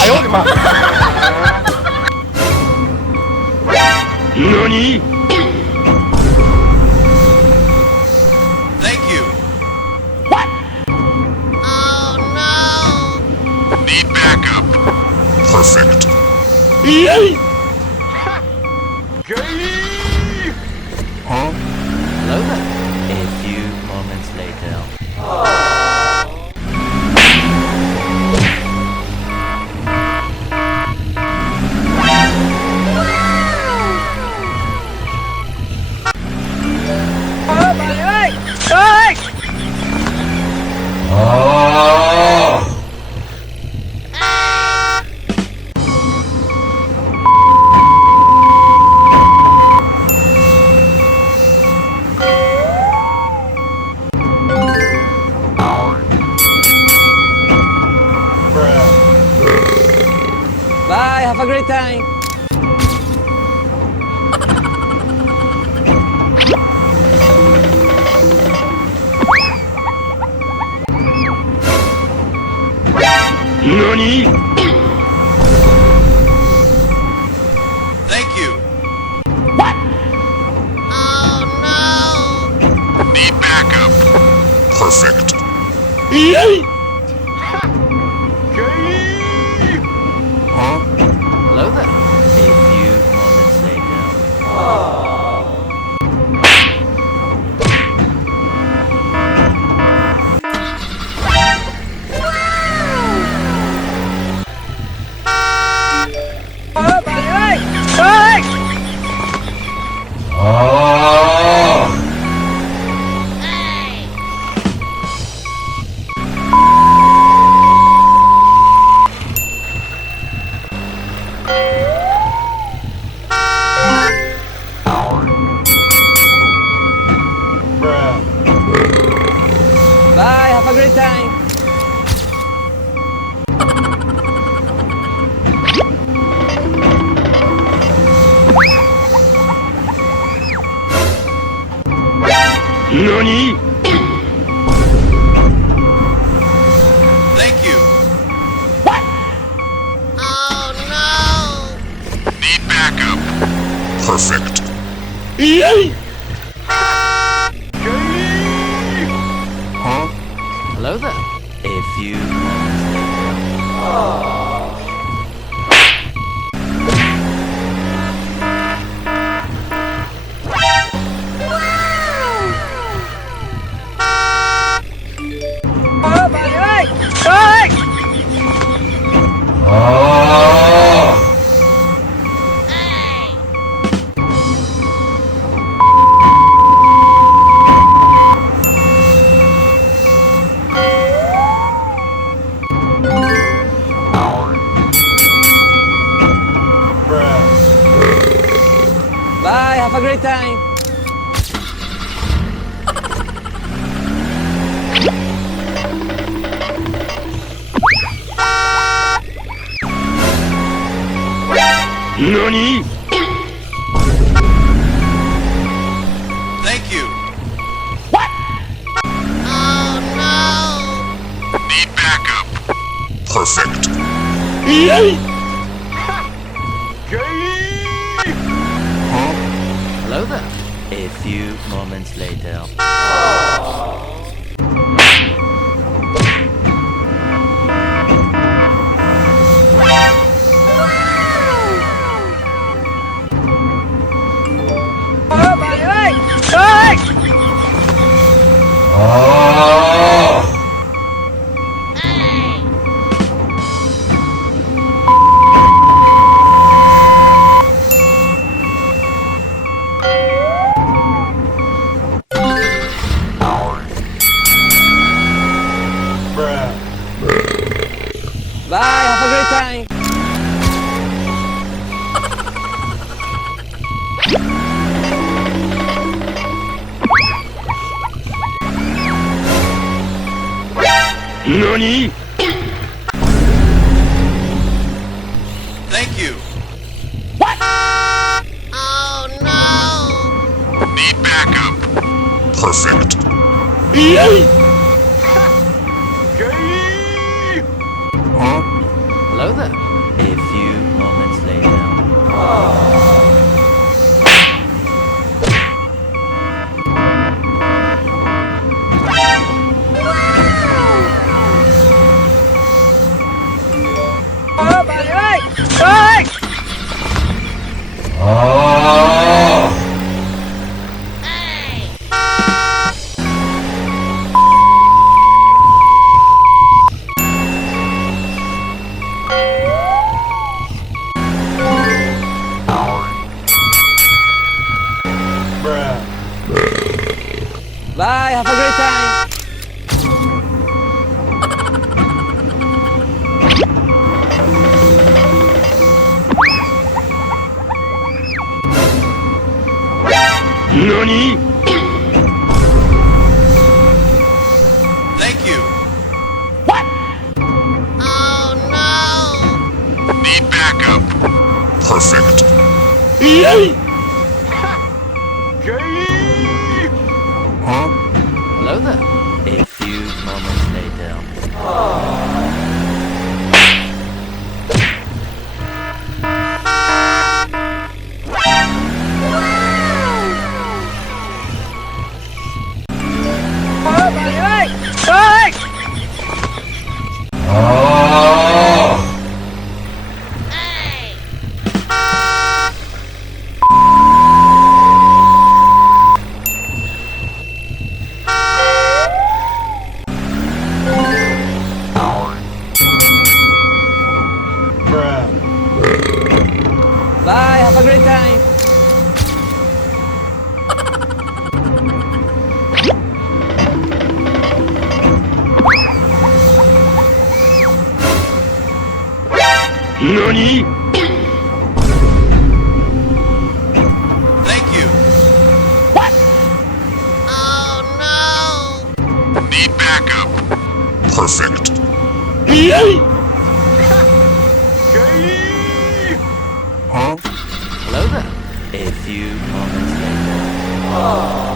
哎呦我的妈！何？ Thank you. Oh no! Need backup. Perfect. Huh? Hello there. A few moments later. Bye, have a great time. Nani? Thank you. Oh no! Need backup. Perfect. Huh? Hello there. A few moments later. Hey! Bye, have a great time. Nani? Thank you. Oh no! Need backup. Perfect. Huh? Hello there. A few moments later. Hey! Bye, have a great time. Nani? Thank you. Oh no! Need backup. Perfect. Huh? Hello there. A few moments later. Hey! Bye, have a great time. Nani? Thank you. Oh no! Need backup. Perfect. Huh? Hello there. Perfect. Huh? Hello there. A few moments later. Hey! Bye, have a great time. Thank you. Oh no! Need backup. Perfect. Huh? Hello there. A few moments later.